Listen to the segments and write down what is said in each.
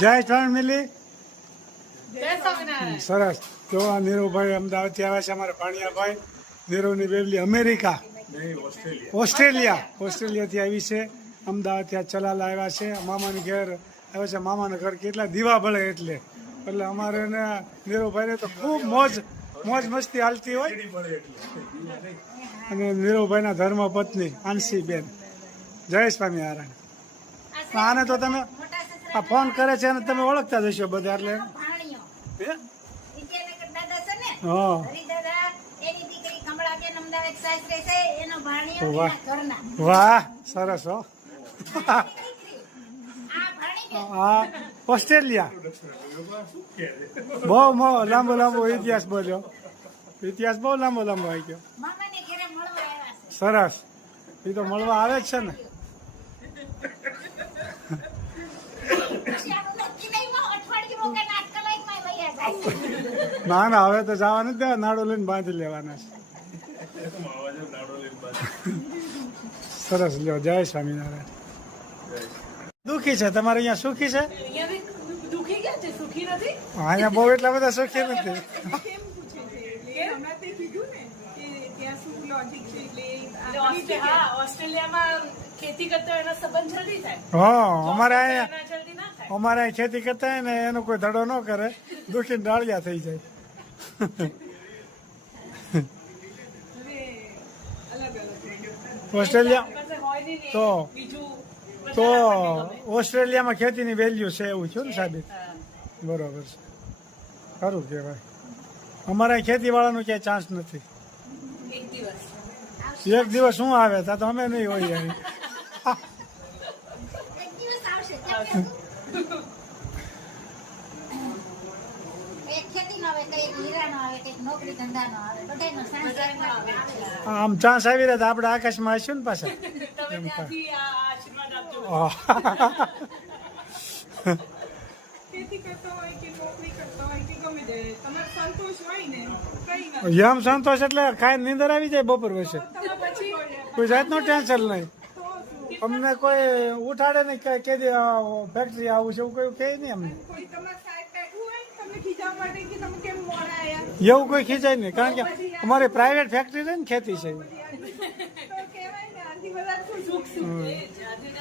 જય ફેમિલી. સરસ. જો આ નીરવભાઈ અમદાવાદથી આવ્યા છે, અમારા ભાણિયાભાઈ નીરવની બેબલી અમેરિકા ઓસ્ટ્રેલિયાથી આવી છે. અમદાવાદ ત્યાં ચલાલા આવ્યા છે, મામાની ઘેર આવ્યા છે. મામાના ઘર કેટલા દીવા બળે એટલે અમારે ને નીરવભાઈને તો ખૂબ મોજ મસ્તી હાલતી હોય. અને નીરવભાઈના ધર્મપત્ની આંશીબેન. જય સ્વામિનારાયણ. આને તો તમે આ ફોન કરે છે અને તમે ઓળખતા જશો બધા. એટલે વાહ સરસ હો. હા ઓસ્ટ્રેલિયા બહુ લાંબો ઇતિહાસ બોલ્યો. ઇતિહાસ બહુ લાંબો આવી ગયો. સરસ. એ તો મળવા આવે જ છે ને. ના હવે તો જવા નથી દેવા. નાડો લઈને બાંધી લેવાના છે. સરસ લ્યો. જય સ્વામિનારાયણ. દુઃખી છે તમારે અહીંયા? સુખી છે? અહીંયા બહુ એટલા બધા સુખી નથી. અમારે અહીંયા ખેતી કરતા હોય ને એનો કોઈ ધડો ન કરે, દુખી ડાળિયા થઈ જાય. ઓસ્ટ્રેલિયા તો ઓસ્ટ્રેલિયામાં ખેતીની વેલ્યુ છે એવું છે ને સાબિત? બરોબર છે. ખરું કહેવાય. અમારે ખેતી વાળાનો ક્યાંય ચાન્સ નથી. એક દિવસ શું આવે તા તો અમે નહીં હોય. આમ ચાન્સ આવી રહ્યા આપણે આકાશમાં આવીશું ને પાછા. એમ સંતોષ એટલે ખાઈ નીંદર આવી જાય બપોર વચ્ચે. કોઈ જાતનો ટેન્શન નહીં. અમને કોઈ ઉઠાડે નહીં કે ફેક્ટરી આવું છે એવું કયું કહે નહીં અમને. એવું કોઈ ખીચાય નહીં, કારણ કે અમારી પ્રાઇવેટ ફેક્ટરી છે ને, ખેતી છે.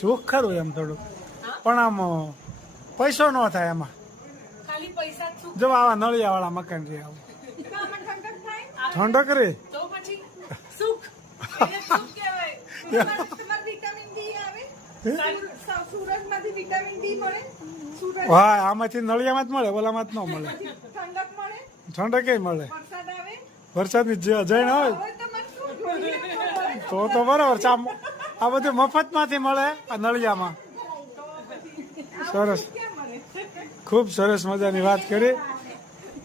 સુખ ખરું એમ થોડું, પણ આમ પૈસો ન થાય એમાં. જો આવા નળિયા વાળા મકાન છે, આવું ઠંડક રે. હા આમાંથી નળિયામાં જ મળે, ઓલામાં જ ન મળે. ઠંડક મળે. વરસાદની જઈને હોય તો બરાબર. આ બધું મફતમાંથી મળે આ નળિયામાં. સરસ. ખૂબ સરસ મજાની વાત કરી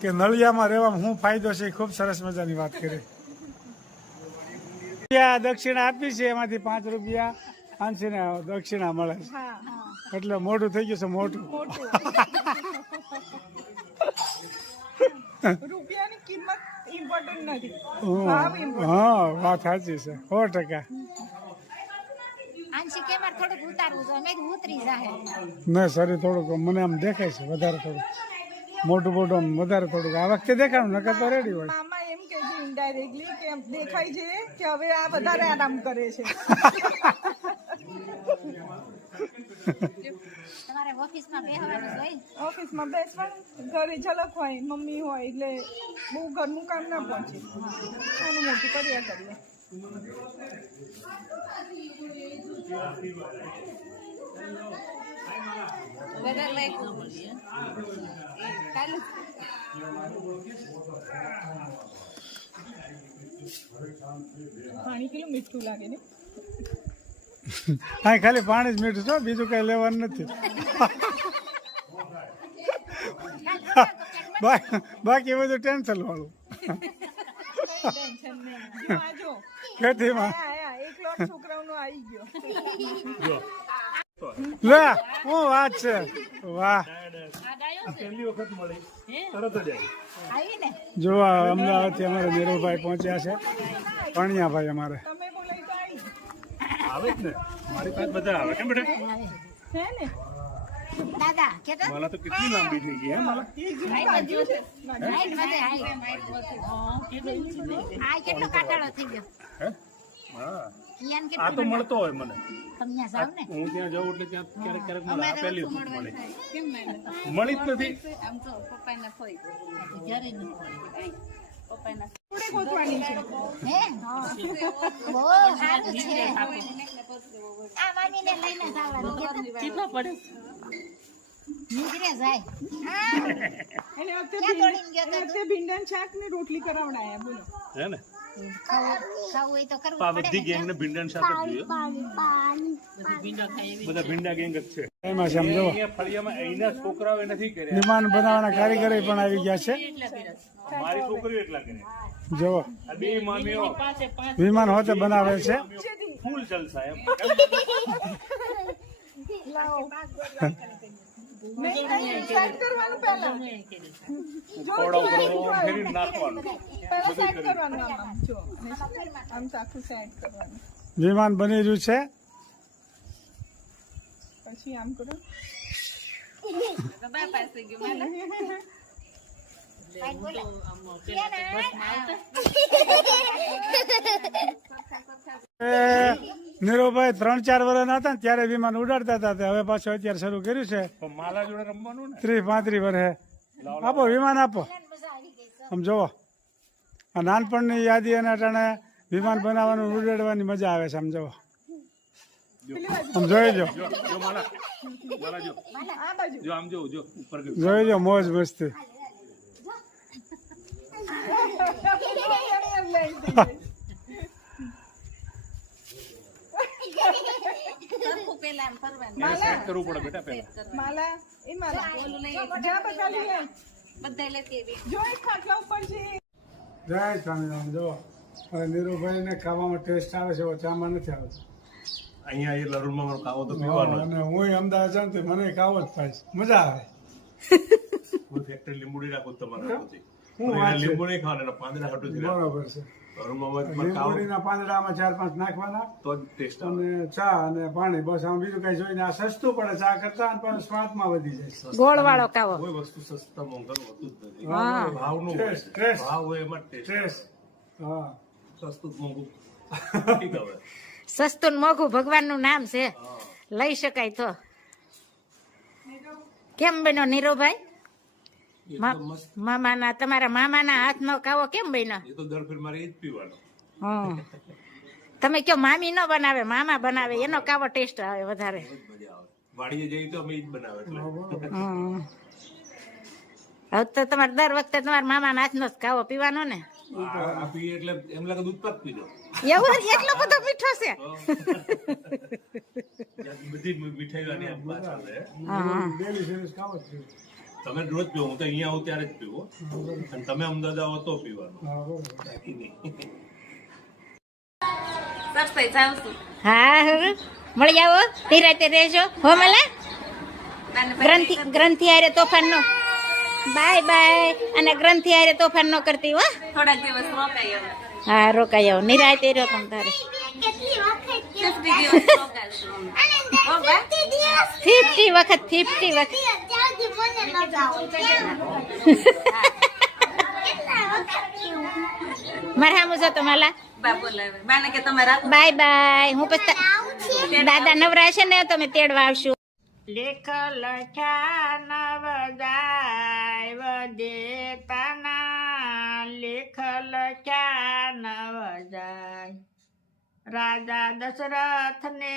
કે નળિયામાં રહેવામાં શું ફાયદો છે. ખૂબ સરસ મજાની વાત કરી. દક્ષિણા આપી છે, એમાંથી 5 રૂપિયા આંશીને દક્ષિણા મળે છે. એટલે મોટું થઈ ગયું છે, મોટું. રૂપિયાની કિંમત ઇમ્પોર્ટન્ટ નથી. હા વાત સાચી છે, 100%. ના સરી થોડુંક મને આમ દેખાય છે વધારે, થોડુંક મોટું આમ વધારે થોડુંક આ વખતે દેખાડું, નકર તો રેડી હોય. મામા એમ કે છે ઇનડાયરેક્ટલી કે દેખાય છે કે હવે આ વધારે આરામ કરે છે. ઓફિસમાં બેસવાનું, ઘરે ઝલક હોય, મમ્મી હોય એટલે બહુ ઘરનું કામ ના પહોંચે. આનું મોટું કર્યા કરીએ. પાણી કેટલું મીઠું લાગે ને. હા ખાલી પાણી જ મીઠું છો, બીજું કઈ લેવાનું નથી. બાકી બધું ટેન્શન વાળું. ખેતીમાં લે શું વાત છે. વાહ. જો અમદાવાદથી અમારે નીરવભાઈ પહોંચ્યા છે, ભાણિયાભાઈ અમારે. આવે જ ને, મારી પાસે બધા આવે. કેમ બેટા? દાદા કેતો માલા તો કેટલી લાંબી થઈ ગઈ હે માલા આ કેટલો કાટાળો થઈ ગયો હે હા ઈયાન આ કેટલો તો મળતો હોય મને તમે ત્યાં જાવ ને હું ત્યાં જાઉં એટલે ત્યાં ક્યારેક ક્યારેક મને આપેલી મળે મળી જ નથી થોડે ગોતવાની છે હે બહુ સારું છે આ મામીને લઈને જવાનું કેટલા પડે નીકળે જાય એને ક્યાં દોડીને ગયો તો અત્યારે ભીંડાનું શાક ને રોટલી કરાવડાયા બોલો હે ને ખાવું હોય તો કરવું આ બધી ગેંગ ને ભીંડા સાથે જોઈએ બધા ભીંડા ગેંગ જ છે એમાં છે આમ જુઓ અહીંયા ફળિયામાં અહીંના છોકરાઓ નથી કર્યા વિમાન બનાવવાના કારીગરો પણ આવી ગયા છે મારી છોકરીઓ એટલા કરે જુઓ આ બે મામીઓ વિમાન હોતે બનાવે છે ફૂલ જલસા એમ સેટ કરવાનું પહેલા થોડા ઉપર ફેરી નાખવાનું પહેલા સેટ કરવાનું આમ જો આમ આખું સેટ કરવાનું વિમાન બની રહ્યું છે પછી આમ કરો નીરુભાઈ 3-4 વર્ષના હતા ને ત્યારે વિમાન ઉડાડતા હતા તે હવે પાછું અત્યારે શરૂ કર્યું છે પણ માલા જોડે રમવાનું ને 30-35 વર્ષે આપો વિમાન આપો આમ જોવો આ નાનપણની યાદી અને અટાણે વિમાન બનાવવાનું ઉડાડવાની મજા આવે છે આમ જોવો આમ જોઈ જો જો માલા માલા જો આ બાજુ જો આમ જો જો ઉપર ગયો જોઈ જો મોજ મસ્તી એને સેટ કરવું પડે બેટા પહેલા માલા એ માલા જા બધા લઈ આય જો એક ખાટલા ઉપર છે જય સ્વામિનારાયણ જો હવે નીરુભાઈ ને ખાવામાં ટેસ્ટ આવે છે ચામાં નથી આવતો અહીંયા એ લરુણમાં મારો કાવો તો પીવાનો અને હું અમદાવાદ જાઉં તો મને કાવો જ થાય મજા આવે હું ફેક્ટરી લીંબુડી રાખું તમારા હાથેથી. હું પણ વાત એના છે. લીંબુ નહીં ખાવાના એના પાંદડા હાટું જ રાખો. બરોબર છે લરુણમાં તમારે કાવો લીંબોડીના પાંદડામાં 4-5 નાખવાના તો જ ટેસ્ટ આવે અને ચા અને પાણી બસ આમ બીજું કઈ જોઈને આ સસ્તું પડે ચા કરતા અને પણ સ્વાદમાં વધી જાય ગોળ વાળો કાવો કોઈ વસ્તુ સસ્તા મોંઘાનું હોતું જ નથી હા. ભાવનું હોય છે. Taste. ભાવ હોય એમાં ટેસ્ટ ટેસ્ટ હા સસ્તું જ મોંઘું ઠીક હવે સસ્તું ને મોંઘું ભગવાનનું નામ છે લઈ શકાય તો કેમ બન્યો નીરુભાઈ એકદમ મસ્ત મામાના તમારા મામાના હાથનો કાવો કેમ બન્યો એ તો દર ફેર મારે એ જ પીવાનો હં. તમે કયો મામી ન બનાવે મામા બનાવે એનો કાવો ટેસ્ટ આવે વધારે એ જ મજા આવે વાડીએ જઈએ તો અમે એ જ બનાવે એટલે હં. હવે તો તમારે દર વખતે તમારા મામાના હાથનો જ કાવો પીવાનો ને આ પીએ એટલે એમ લાગે દૂધ પાક પીધો એવું એટલો બધો મીઠો છે બધી મીઠાઈઓ આની આમ પાછળ છે. હા. ડેલી સર્વિસ ખાવો જ જોઈએ. તમે રોજ પીવો હું તો અહીંયા આવું ત્યારે જ પીવો અને તમે અમદાવાદ આવો તો પીવાનું હા બરોબર બાકી નહીં. હા હવે મળી આવો ધીરે રહેજો હો મલા ગ્રંથિ હારે તોફાન નો બાય બાય અને ગ્રંથિ હારે તોફાન નો કરતી હો થોડાક દિવસ રોકાઈ હવે હા રોકાઈ આવો નિરાયતે રહ્યો તમ તારે 50 દિવસ રોકાશું અમે. હો બા? 50 વખત મારે સામું જો તો માલા બા બોલાવે બાને કે તમે રાખો બાય બાય હું પછી દાદા નવરા છે ને તમે તેડવા આવશું લેખ લખ્યા નવદાય વદેતાના લેખ લખ્યા નવદાય રાજા દશરથ ને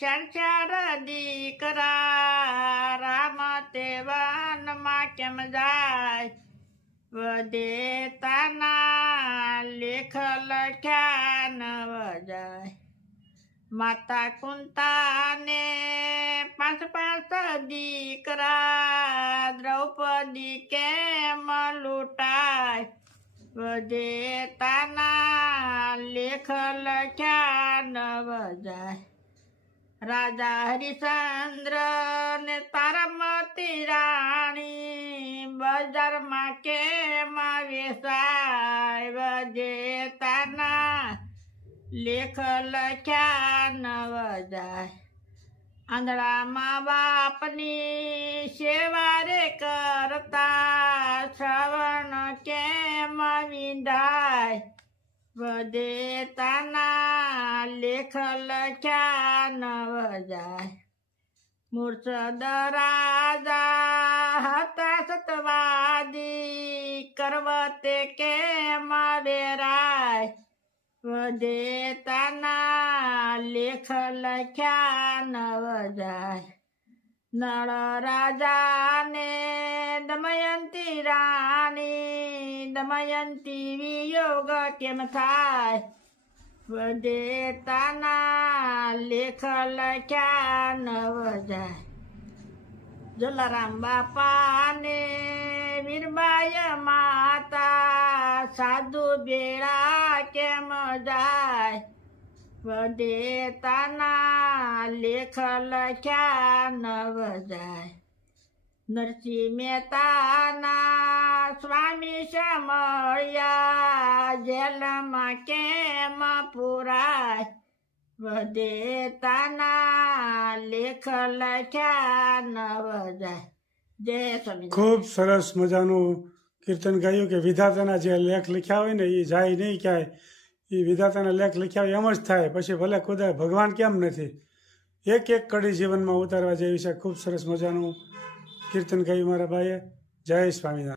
4 દીકરા રામ તે વનમાં કેમ જાય વદેતાના લેખ લખ્યા નવદાય માતા કુંતાને 5 દીકરા દ્રૌપદી કેમ લૂંટાય વદેતાના લેખ લખ્યા નવદાય રાજા હરિશ્ચંદ્ર ને તારામતી રાણી બજારમાં કેમ વેચાય વદેતાના લેખ લખ્યા નવદાય આંધળામાં બાપની સેવા રે કરતા શ્રવણ કેમ વિંધાય વધે તાના લેખ લખ્યા નવ જાય મુર્શદ રાજા હતા સતવાદી કરવતે કેમ વેરાય વધે તાના લેખ લખ્યા નવ જાય નળ રાજાને દમયંતી રાણી દમયંતી વિયોગ કેમ થાય વધે તાના લેખ લખ્યા નવ જાય જલારામ બાપાને વીરબાઈ માતા સાધુ બેડા કેમ જાય વધે તાના લેખ લખ્યા નવ જાય નરસિંહ મહેતાના સ્વામી સમળ્યા જેલમાં કેમ પુરાય વધે તાના લેખ લખ્યા નવ જાય જય સ્વામી ખૂબ સરસ મજાનું કીર્તન ગાયું કે વિધાતાના જે લેખ લખ્યા હોય ને એ જાય નહીં ક્યાંય એ વિધાતાના લેખ લખ્યા હોય એમ જ થાય પછી ભલે ખુદા ભગવાન કેમ નથી એક એક કડી જીવનમાં ઉતારવા જેવી છે ખૂબ સરસ મજાનું કીર્તન ગાયું મારા ભાઈએ જય સ્વામિનારાયણ